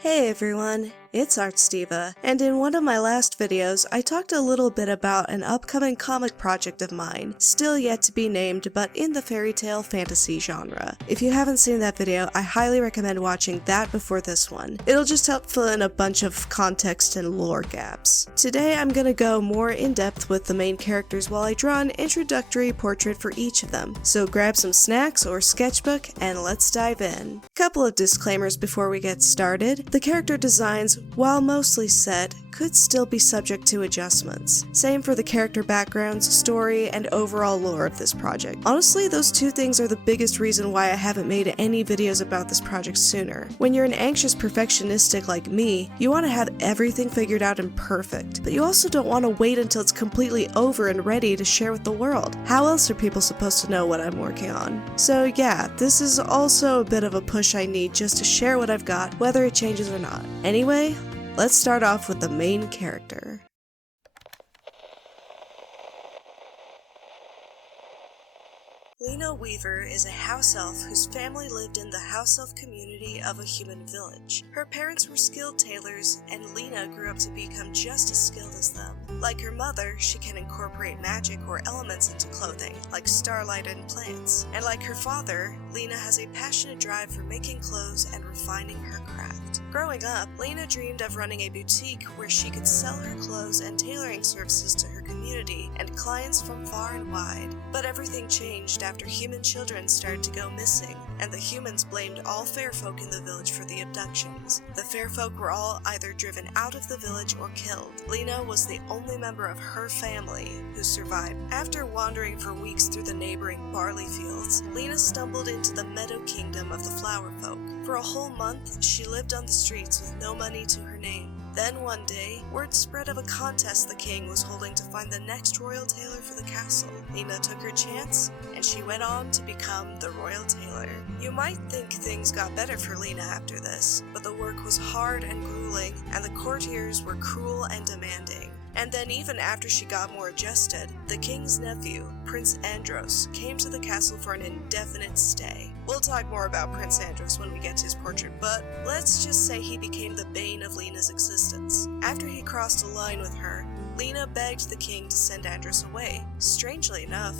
Hey everyone, it's ArtStiva, and in one of my last videos, I talked a little bit about an upcoming comic project of mine, still yet to be named but in the fairy tale fantasy genre. If you haven't seen that video, I highly recommend watching that before this one. It'll just help fill in a bunch of context and lore gaps. Today I'm gonna go more in depth with the main characters while I draw an introductory portrait for each of them. So grab some snacks or sketchbook and let's dive in. Couple of disclaimers before we get started. The character designs, while mostly set, could still be subject to adjustments. Same for the character backgrounds, story, and overall lore of this project. Honestly, those two things are the biggest reason why I haven't made any videos about this project sooner. When you're an anxious perfectionistic like me, you want to have everything figured out and perfect, but you also don't want to wait until it's completely over and ready to share with the world. How else are people supposed to know what I'm working on? So yeah, this is also a bit of a push I need just to share what I've got, whether it changes or not. Anyway, let's start off with the main character. Lena Weaver is a house elf whose family lived in the house elf community of a human village. Her parents were skilled tailors, and Lena grew up to become just as skilled as them. Like her mother, she can incorporate magic or elements into clothing, like starlight and plants. And like her father, Lena has a passionate drive for making clothes and refining her craft. Growing up, Lena dreamed of running a boutique where she could sell her clothes and tailoring services to her community and clients from far and wide. But everything changed after human children started to go missing, and the humans blamed all fair folk in the village for the abductions. The fair folk were all either driven out of the village or killed. Lena was the only member of her family who survived. After wandering for weeks through the neighboring barley fields, Lena stumbled into the meadow kingdom of the flower folk. For a whole month, she lived on the streets with no money to her name. Then one day, word spread of a contest the king was holding to find the next royal tailor for the castle. Lena took her chance, and she went on to become the royal tailor. You might think things got better for Lena after this, but the work was hard and grueling, and the courtiers were cruel and demanding. And then even after she got more adjusted, the king's nephew, Prince Andros, came to the castle for an indefinite stay. We'll talk more about Prince Andros when we get to his portrait, but let's just say he became the bane of Lena's existence. After he crossed a line with her, Lena begged the king to send Andros away. Strangely enough,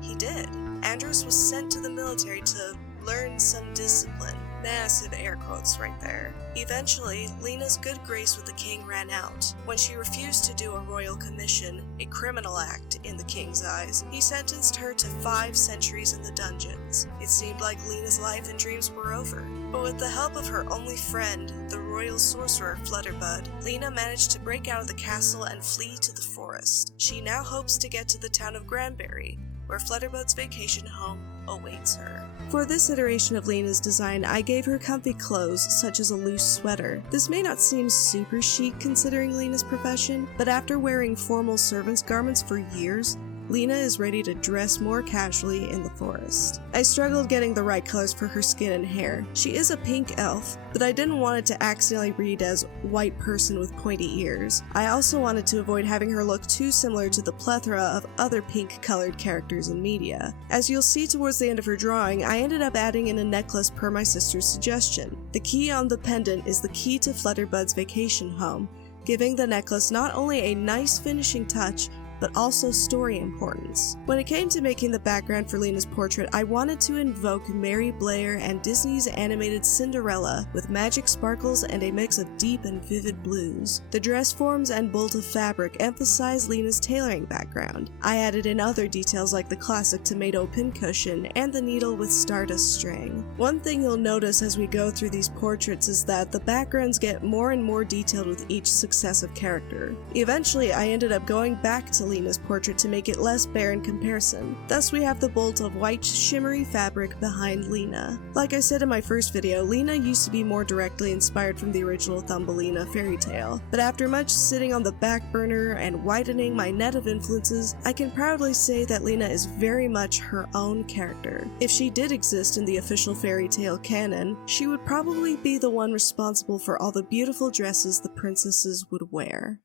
he did. Andros was sent to the military to learn some discipline. Massive air quotes right there. Eventually, Lena's good grace with the king ran out. When she refused to do a royal commission, a criminal act in the king's eyes, he sentenced her to 5 centuries in the dungeons. It seemed like Lena's life and dreams were over. But with the help of her only friend, the royal sorcerer Flutterbud, Lena managed to break out of the castle and flee to the forest. She now hopes to get to the town of Granbury, where Flutterbud's vacation home awaits her. For this iteration of Lena's design, I gave her comfy clothes, such as a loose sweater. This may not seem super chic considering Lena's profession, but after wearing formal servant's garments for years, Lena is ready to dress more casually in the forest. I struggled getting the right colors for her skin and hair. She is a pink elf, but I didn't want it to accidentally read as white person with pointy ears. I also wanted to avoid having her look too similar to the plethora of other pink-colored characters in media. As you'll see towards the end of her drawing, I ended up adding in a necklace per my sister's suggestion. The key on the pendant is the key to Flutterbud's vacation home, giving the necklace not only a nice finishing touch, but also story importance. When it came to making the background for Lena's portrait, I wanted to invoke Mary Blair and Disney's animated Cinderella with magic sparkles and a mix of deep and vivid blues. The dress forms and bolt of fabric emphasize Lena's tailoring background. I added in other details like the classic tomato pincushion and the needle with stardust string. One thing you'll notice as we go through these portraits is that the backgrounds get more and more detailed with each successive character. Eventually, I ended up going back to Lena's portrait to make it less bare in comparison. Thus we have the bolt of white shimmery fabric behind Lena. Like I said in my first video, Lena used to be more directly inspired from the original Thumbelina fairy tale, but after much sitting on the back burner and widening my net of influences, I can proudly say that Lena is very much her own character. If she did exist in the official fairy tale canon, she would probably be the one responsible for all the beautiful dresses the princesses would wear.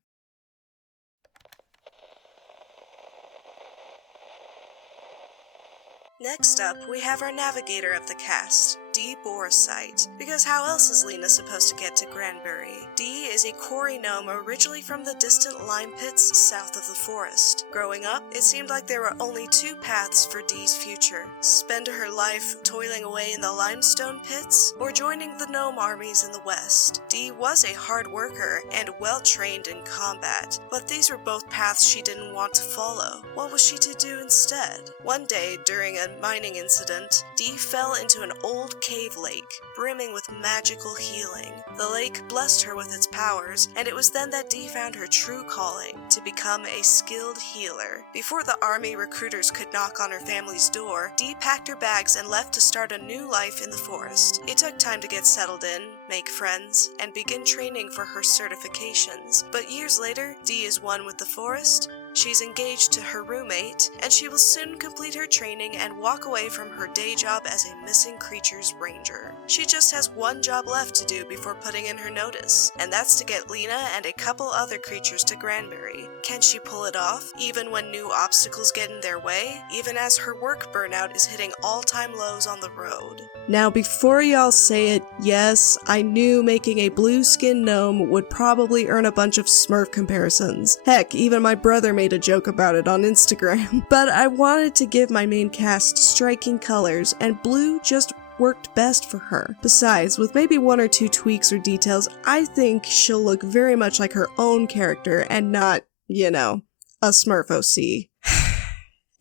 Next up, we have our navigator of the cast, Dee Borisite, because how else is Lena supposed to get to Granbury? Dee is a quarry gnome originally from the distant lime pits south of the forest. Growing up, it seemed like there were only two paths for Dee's future: spend her life toiling away in the limestone pits, or joining the gnome armies in the west. Dee was a hard worker and well trained in combat, but these were both paths she didn't want to follow. What was she to do instead? One day, during a mining incident, Dee fell into an old cave lake, brimming with magical healing. The lake blessed her with its powers, and it was then that Dee found her true calling, to become a skilled healer. Before the army recruiters could knock on her family's door, Dee packed her bags and left to start a new life in the forest. It took time to get settled in, make friends, and begin training for her certifications. But years later, Dee is one with the forest. She's engaged to her roommate, and she will soon complete her training and walk away from her day job as a missing creatures ranger. She just has one job left to do before putting in her notice, and that's to get Lena and a couple other creatures to Granbury. Can she pull it off, even when new obstacles get in their way, even as her work burnout is hitting all-time lows on the road? Now, before y'all say it, yes, I knew making a blue-skinned gnome would probably earn a bunch of Smurf comparisons. Heck, even my brother made a joke about it on Instagram. But I wanted to give my main cast striking colors, and blue just worked best for her. Besides, with maybe one or two tweaks or details, I think she'll look very much like her own character and not, a Smurf OC.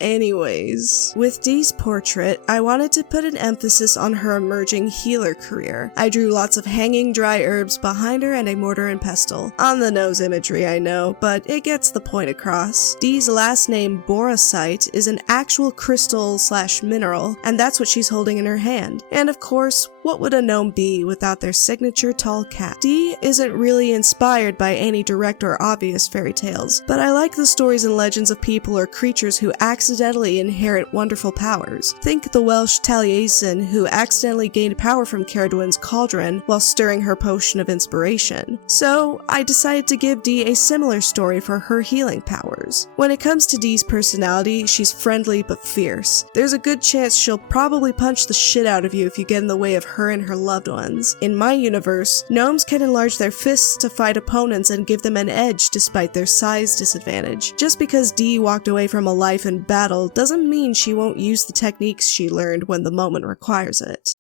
Anyways, with Dee's portrait, I wanted to put an emphasis on her emerging healer career. I drew lots of hanging dry herbs behind her and a mortar and pestle. On the nose imagery, I know, but it gets the point across. Dee's last name, Borisite, is an actual crystal/mineral, and that's what she's holding in her hand. And of course, what would a gnome be without their signature tall cap? Dee isn't really inspired by any direct or obvious fairy tales, but I like the stories and legends of people or creatures who accidentally inherit wonderful powers. Think the Welsh Taliesin, who accidentally gained power from Caradwyn's cauldron while stirring her potion of inspiration. So I decided to give Dee a similar story for her healing powers. When it comes to Dee's personality, she's friendly but fierce. There's a good chance she'll probably punch the shit out of you if you get in the way of her and her loved ones. In my universe, gnomes can enlarge their fists to fight opponents and give them an edge despite their size disadvantage. Just because Dee walked away from a life in battle doesn't mean she won't use the techniques she learned when the moment requires it.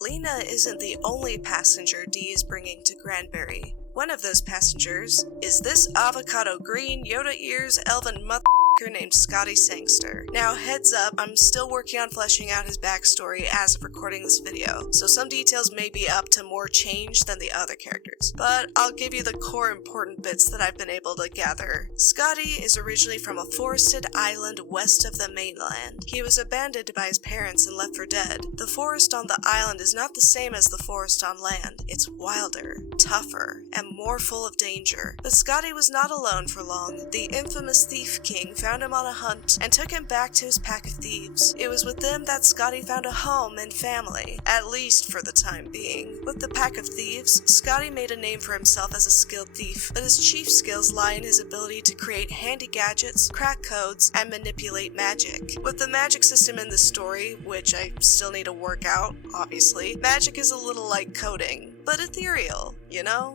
Lena isn't the only passenger Dee is bringing to Granbury. One of those passengers is this avocado green, Yoda ears, elven motherfucker named Scotty Sangster. Now, heads up, I'm still working on fleshing out his backstory as of recording this video, so some details may be up to more change than the other characters, but I'll give you the core important bits that I've been able to gather. Scotty is originally from a forested island west of the mainland. He was abandoned by his parents and left for dead. The forest on the island is not the same as the forest on land. It's wilder, tougher, and more full of danger. But Scotty was not alone for long. The infamous Thief King found him on a hunt and took him back to his pack of thieves. It was with them that Scotty found a home and family, at least for the time being. With the pack of thieves, Scotty made a name for himself as a skilled thief, but his chief skills lie in his ability to create handy gadgets, crack codes, and manipulate magic. With the magic system in this story, which I still need to work out, obviously, magic is a little like coding, but ethereal,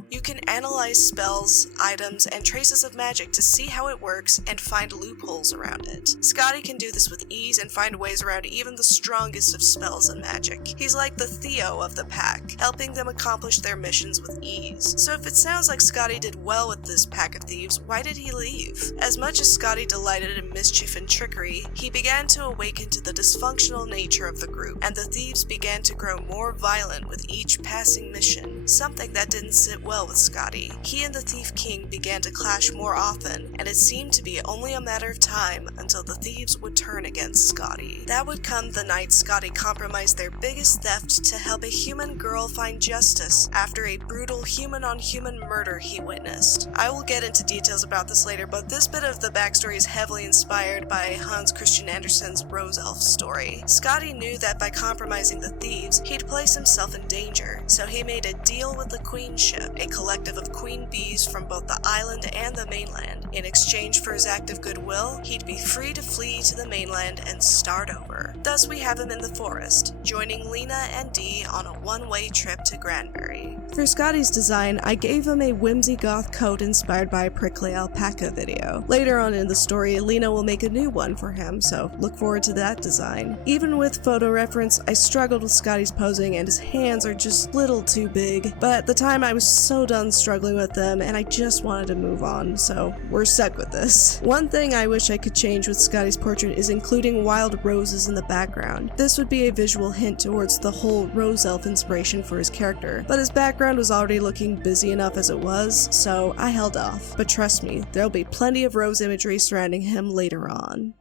You can analyze spells, items, and traces of magic to see how it works and find loopholes around it. Scotty can do this with ease and find ways around even the strongest of spells and magic. He's like the Theo of the pack, helping them accomplish their missions with ease. So if it sounds like Scotty did well with this pack of thieves, why did he leave? As much as Scotty delighted in mischief and trickery, he began to awaken to the dysfunctional nature of the group, and the thieves began to grow more violent with each passing mission, something that didn't sit well with Scotty. He and the Thief King began to clash more often, and it seemed to be only a matter of time until the thieves would turn against Scotty. That would come the night Scotty compromised their biggest theft to help a human girl find justice after a brutal human-on-human murder he witnessed. I will get into details about this later, but this bit of the backstory is heavily inspired by Hans Christian Andersen's Rose Elf story. Scotty knew that by compromising the thieves, he'd place himself in danger, so he made a deal deal with the Queen ship, a collective of queen bees from both the island and the mainland. In exchange for his act of goodwill, he'd be free to flee to the mainland and start over. Thus we have him in the forest, joining Lena and Dee on a one-way trip to Granbury. For Scotty's design, I gave him a whimsy goth coat inspired by a prickly alpaca video. Later on in the story, Lena will make a new one for him, so look forward to that design. Even with photo reference, I struggled with Scotty's posing and his hands are just a little too big, but at the time I was so done struggling with them and I just wanted to move on, so we're stuck with this. One thing I wish I could change with Scotty's portrait is including wild roses in the background. This would be a visual hint towards the whole rose elf inspiration for his character, but his background was already looking busy enough as it was, so I held off. But trust me, there'll be plenty of rose imagery surrounding him later on.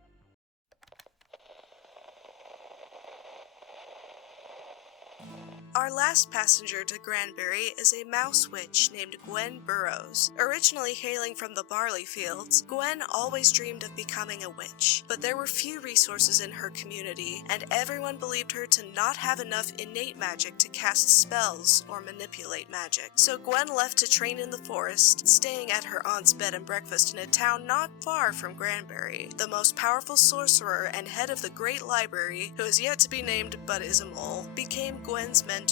Our last passenger to Granbury is a mouse witch named Gwen Burroughs. Originally hailing from the barley fields, Gwen always dreamed of becoming a witch, but there were few resources in her community, and everyone believed her to not have enough innate magic to cast spells or manipulate magic. So Gwen left to train in the forest, staying at her aunt's bed and breakfast in a town not far from Granbury. The most powerful sorcerer and head of the Great Library, who is yet to be named but is a mole, became Gwen's mentor.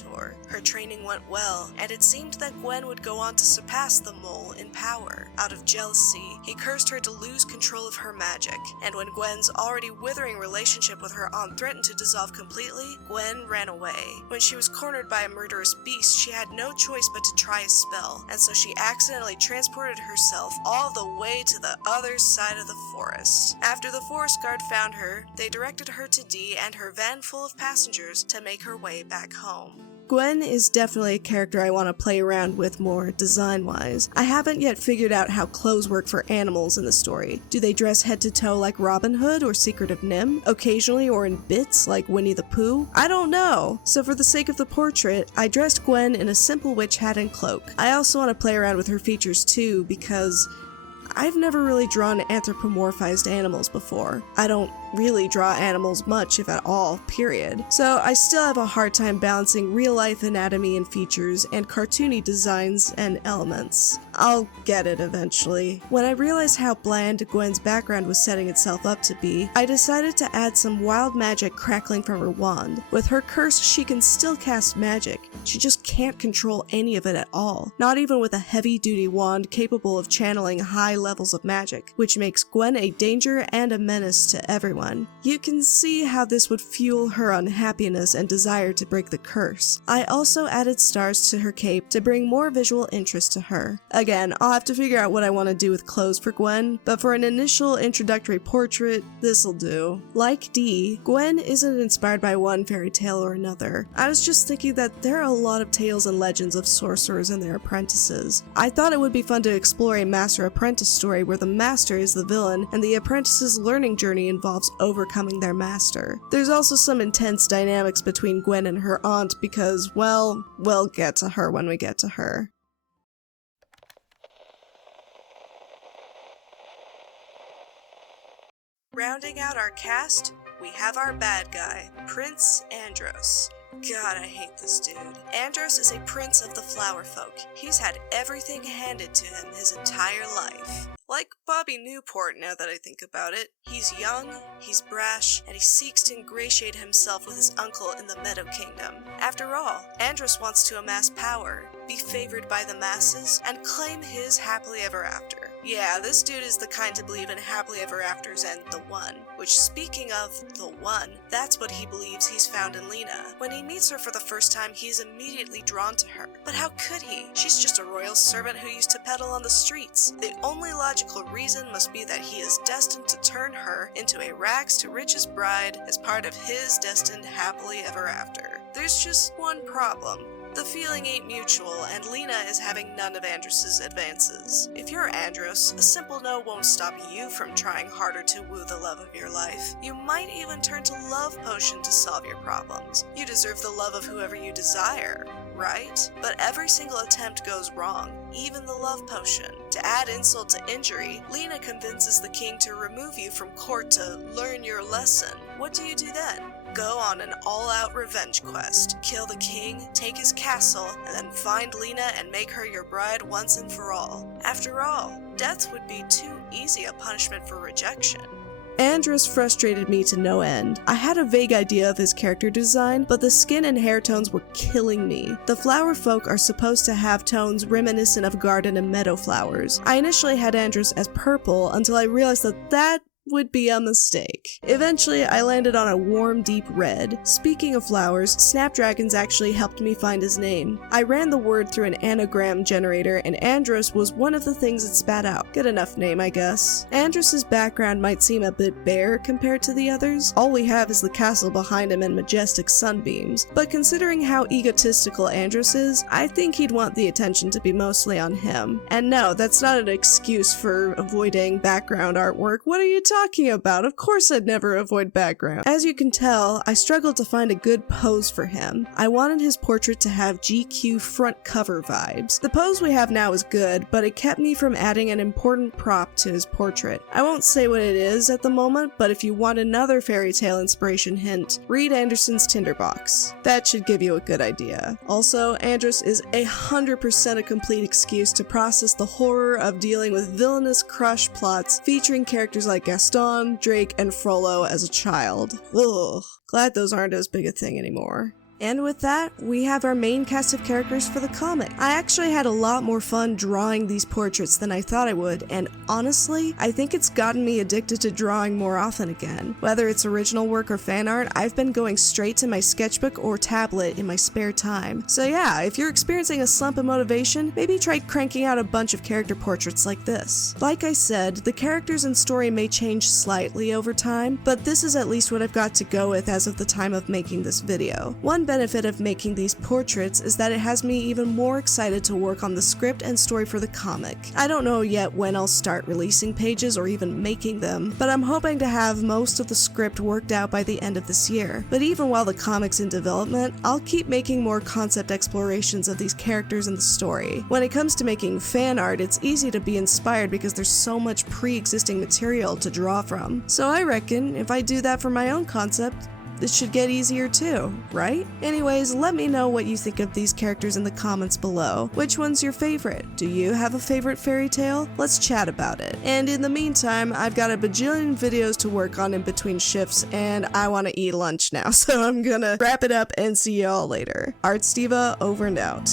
Her training went well, and it seemed that Gwen would go on to surpass the mole in power. Out of jealousy, he cursed her to lose control of her magic, and when Gwen's already withering relationship with her aunt threatened to dissolve completely, Gwen ran away. When she was cornered by a murderous beast, she had no choice but to try a spell, and so she accidentally transported herself all the way to the other side of the forest. After the forest guard found her, they directed her to Dee and her van full of passengers to make her way back home. Gwen is definitely a character I want to play around with more design-wise. I haven't yet figured out how clothes work for animals in the story. Do they dress head to toe like Robin Hood or Secret of Nim? Occasionally or in bits like Winnie the Pooh? I don't know. So for the sake of the portrait, I dressed Gwen in a simple witch hat and cloak. I also want to play around with her features too because I've never really drawn anthropomorphized animals before. I don't really draw animals much, if at all, period. So I still have a hard time balancing real-life anatomy and features and cartoony designs and elements. I'll get it eventually. When I realized how bland Gwen's background was setting itself up to be, I decided to add some wild magic crackling from her wand. With her curse, she can still cast magic. She just can't control any of it at all, not even with a heavy-duty wand capable of channeling high levels of magic, which makes Gwen a danger and a menace to everyone. You can see how this would fuel her unhappiness and desire to break the curse. I also added stars to her cape to bring more visual interest to her. Again, I'll have to figure out what I want to do with clothes for Gwen, but for an initial introductory portrait, this'll do. Like Dee, Gwen isn't inspired by one fairy tale or another. I was just thinking that there are a lot of tales and legends of sorcerers and their apprentices. I thought it would be fun to explore a master-apprentice story where the master is the villain and the apprentice's learning journey involves overcoming their master. There's also some intense dynamics between Gwen and her aunt because, well, we'll get to her when we get to her. Rounding out our cast, we have our bad guy, Prince Andros. God, I hate this dude. Andros is a prince of the flower folk. He's had everything handed to him his entire life. Like Bobby Newport, now that I think about it. He's young, he's brash, and he seeks to ingratiate himself with his uncle in the Meadow Kingdom. After all, Andros wants to amass power, be favored by the masses, and claim his happily ever after. Yeah, this dude is the kind to believe in happily ever afters and the one. Which, speaking of the one, that's what he believes he's found in Lena. When he meets her for the first time, he's immediately drawn to her. But how could he? She's just a royal servant who used to peddle on the streets. The only logical reason must be that he is destined to turn her into a rags-to-riches bride as part of his destined happily ever after. There's just one problem. The feeling ain't mutual, and Lena is having none of Andros' advances. If you're Andros, a simple no won't stop you from trying harder to woo the love of your life. You might even turn to love potion to solve your problems. You deserve the love of whoever you desire. right? But every single attempt goes wrong, even the love potion. To add insult to injury, Lena convinces the king to remove you from court to learn your lesson. What do you do then? Go on an all-out revenge quest, kill the king, take his castle, and then find Lena and make her your bride once and for all. After all, death would be too easy a punishment for rejection. Andros frustrated me to no end. I had a vague idea of his character design, but the skin and hair tones were killing me. The flower folk are supposed to have tones reminiscent of garden and meadow flowers. I initially had Andros as purple until I realized that would be a mistake. Eventually, I landed on a warm, deep red. Speaking of flowers, Snapdragons actually helped me find his name. I ran the word through an anagram generator, and Andros was one of the things it spat out. Good enough name, I guess. Andros's background might seem a bit bare compared to the others. All we have is the castle behind him and majestic sunbeams. But considering how egotistical Andros is, I think he'd want the attention to be mostly on him. And no, that's not an excuse for avoiding background artwork. What are you talking about? Of course I'd never avoid background. As you can tell, I struggled to find a good pose for him. I wanted his portrait to have GQ front cover vibes. The pose we have now is good, but it kept me from adding an important prop to his portrait. I won't say what it is at the moment, but if you want another fairy tale inspiration hint, read Anderson's Tinderbox. That should give you a good idea. Also, Andros is 100% a complete excuse to process the horror of dealing with villainous crush plots featuring characters like Gaston, Drake, and Frollo as a child. Ugh. Glad those aren't as big a thing anymore. And with that, we have our main cast of characters for the comic. I actually had a lot more fun drawing these portraits than I thought I would, and honestly, I think it's gotten me addicted to drawing more often again. Whether it's original work or fan art, I've been going straight to my sketchbook or tablet in my spare time. So yeah, if you're experiencing a slump of motivation, maybe try cranking out a bunch of character portraits like this. Like I said, the characters and story may change slightly over time, but this is at least what I've got to go with as of the time of making this video. One benefit of making these portraits is that it has me even more excited to work on the script and story for the comic. I don't know yet when I'll start releasing pages or even making them, but I'm hoping to have most of the script worked out by the end of this year. But even while the comic's in development, I'll keep making more concept explorations of these characters and the story. When it comes to making fan art, it's easy to be inspired because there's so much pre-existing material to draw from. So I reckon if I do that for my own concept, it should get easier too, right? Anyways, let me know what you think of these characters in the comments below. Which one's your favorite? Do you have a favorite fairy tale? Let's chat about it. And in the meantime, I've got a bajillion videos to work on in between shifts, and I want to eat lunch now, so I'm gonna wrap it up and see y'all later. ArtStiva, over and out.